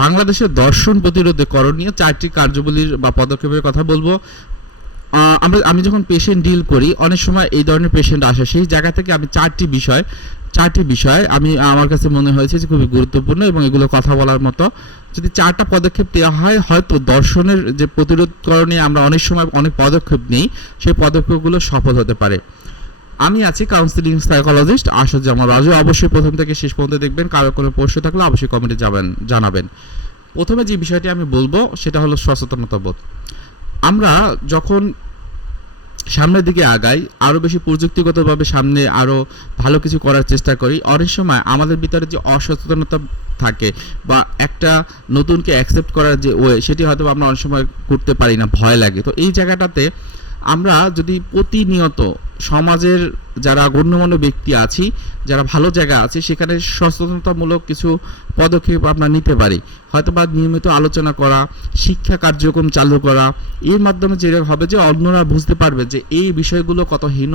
বাংলাদেশের দর্শন প্রতিরোধে করণীয় চারটি কার্যবলীর বা পদক্ষেপের কথা বলব। আমরা, আমি যখন পেশেন্ট ডিল করি, অনেক সময় এই ধরনের পেশেন্ট আসে। সেই জায়গা থেকে আমি চারটি বিষয় চারটি বিষয় আমি, আমার কাছে মনে হয়েছে যে খুবই গুরুত্বপূর্ণ এবং এগুলো কথা বলার মতো। যদি চারটা পদক্ষেপ দেওয়া হয়, হয়তো দর্শনের যে প্রতিরোধ করণীয় আমরা অনেক সময় অনেক পদক্ষেপ নিই, সেই পদক্ষেপগুলো সফল হতে পারে। আমি আছি কাউন্সিলিং সাইকোলজিস্ট আশুজ্জামান রাজু। অবশ্যই প্রথম থেকে শেষ পর্যন্ত দেখবেন, কারও কোনো প্রশ্ন থাকলে অবশ্যই কমেন্টে যাবেন, জানাবেন। প্রথমে যে বিষয়টি আমি বলব, সেটা হলো সচেতনতা বোধ আমরা যখন সামনের দিকে আগাই আরও বেশি প্রযুক্তিগতভাবে সামনে আরও ভালো কিছু করার চেষ্টা করি, অনেক সময় আমাদের ভিতরে যে অসচেতনতা থাকে বা একটা নতুনকে অ্যাকসেপ্ট করার যে ওয়ে, সেটি হয়তো আমরা অনেক সময় করতে পারি না, ভয় লাগে। তো এই জায়গাটাতে আমরা যদি প্রতিনিয়ত সমাজের যারা গণ্যমান্য ব্যক্তি আছি, যারা ভালো জায়গা আছে, সেখানে সচেতনতামূলক কিছু পদক্ষেপ আমরা নিতে পারি। হয়তো বা নিয়মিত আলোচনা করা, শিক্ষা কার্যক্রম চালু করা, এর মাধ্যমে যে হবে যে অন্যরা বুঝতে পারবে যে এই বিষয়গুলো কত হীন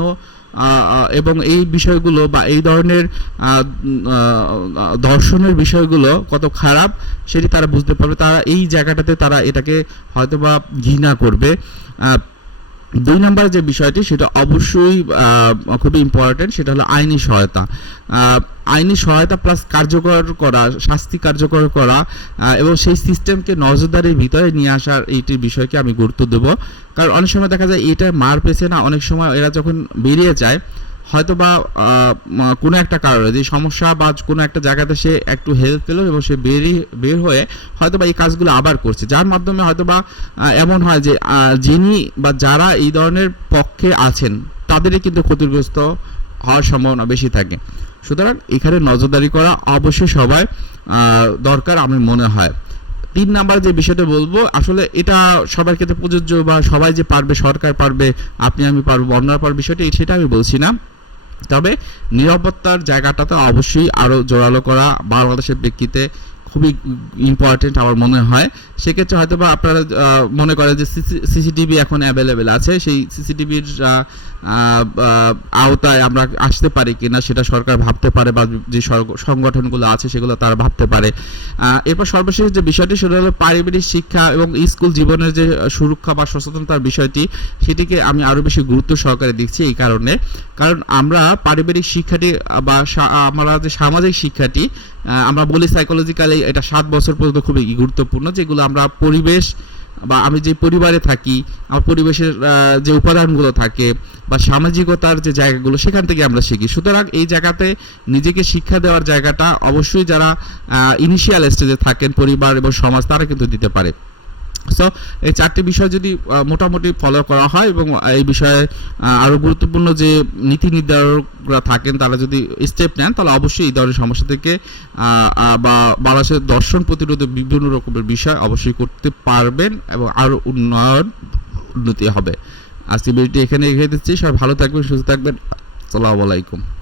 এবং এই বিষয়গুলো বা এই ধরনের দর্শনের বিষয়গুলো কত খারাপ, সেটি তারা বুঝতে পারবে। তারা এই জায়গাটাতে তারা এটাকে হয়তো বা ঘৃণা করবে। দুই নম্বর যে বিষয়টি, সেটা অবশ্যই খুবই ইম্পর্টেন্ট সেটা হলো আইনি সহায়তা। আইনি সহায়তা প্লাস কার্যকর করা, শাস্তি কার্যকর করা এবং সেই সিস্টেমকে নজরদারির ভিতরে নিয়ে আসার এইটির বিষয়কে আমি গুরুত্ব দেব। কারণ অনেক সময় দেখা যায়, এটা মার পেছে না, অনেক সময় এরা যখন বেরিয়ে যায় হয়তো বা কোনো একটা কারণে যে সমস্যা বা কোনো একটা জায়গাতে সে একটু হেল্প পেল এবং সে বেরিয়ে বের হয়ে হয়তো বা এই কাজগুলো আবার করছে। যার মাধ্যমে হয়তো বা এমন হয় যে যিনি বা যারা এই ধরনের পক্ষে আছেন, তাদেরই কিন্তু ক্ষতিগ্রস্ত হওয়ার সম্ভাবনা বেশি থাকে। সুতরাং এখানে নজরদারি করা অবশ্যই সবাই দরকার আমি মনে হয়। তিন নাম্বার যে বিষয়টা বলব, আসলে এটা সবার ক্ষেত্রে প্রযোজ্য বা সবাই যে পারবে, সরকার পারবে, আপনি আমি পারব অন্যরা পারবে বিষয়টা সেটা আমি বলছি না। তবে নিরাপত্তার জায়গাটাতে অবশ্যই আরও জোরালো করা বাংলাদেশের প্রেক্ষিতে খুবই ইম্পর্টেন্ট আমার মনে হয়। সেক্ষেত্রে হয়তো বা আপনারা মনে করেন যে সিসিটিভি এখন অ্যাভেলেবেল আছে। সেই সিসিটিভির আওতায় আমরা আসতে পারি কিনা সেটা সরকার ভাবতে পারে বা যে সংগঠনগুলো আছে সেগুলো তারা ভাবতে পারে। এরপর সর্বশেষ যে বিষয়টি সেটা হলো পারিবারিক শিক্ষা এবং স্কুল জীবনের যে সুরক্ষা বা সচেতনতার বিষয়টি, সেটিকে আমি আরও বেশি গুরুত্ব সহকারে দেখছি এই কারণে। কারণ আমরা পারিবারিক শিক্ষাটি বা আমরা যে সামাজিক শিক্ষাটি আমরা বলি সাইকোলজিক্যালি এটা সাত বছর পর্যন্ত খুবই গুরুত্বপূর্ণ, যেগুলো আমরা পরিবেশ বা আমি যে পরিবারে থাকি, আমার পরিবেশের যে উপাদানগুলো থাকে বা সামাজিকতার যে জায়গাগুলো, সেখান থেকে আমরা শিখি। সুতরাং এই জায়গাতে নিজেকে শিক্ষা দেওয়ার জায়গাটা অবশ্যই যারা ইনিশিয়াল স্টেজে থাকেন পরিবার এবং সমাজ, তারা কিন্তু দিতে পারে। সো এই চারটি বিষয় যদি মোটামুটি ফলো করা হয় এবং এই বিষয়ে আহ, আরও গুরুত্বপূর্ণ যে নীতি নির্ধারকরা থাকেন তারা যদি স্টেপ নেন তাহলে অবশ্যই এই ধরনের সমস্যা থেকে বা বাংলাদেশের দর্শন প্রতিরোধে বিভিন্ন রকমের বিষয় অবশ্যই করতে পারবেন এবং আরও উন্নয়ন উন্নতি হবে। আজকে ভিডিওটি এখানে রেখে দিচ্ছি সবাই ভালো থাকবেন সুস্থ থাকবেন। আসসালামু আলাইকুম।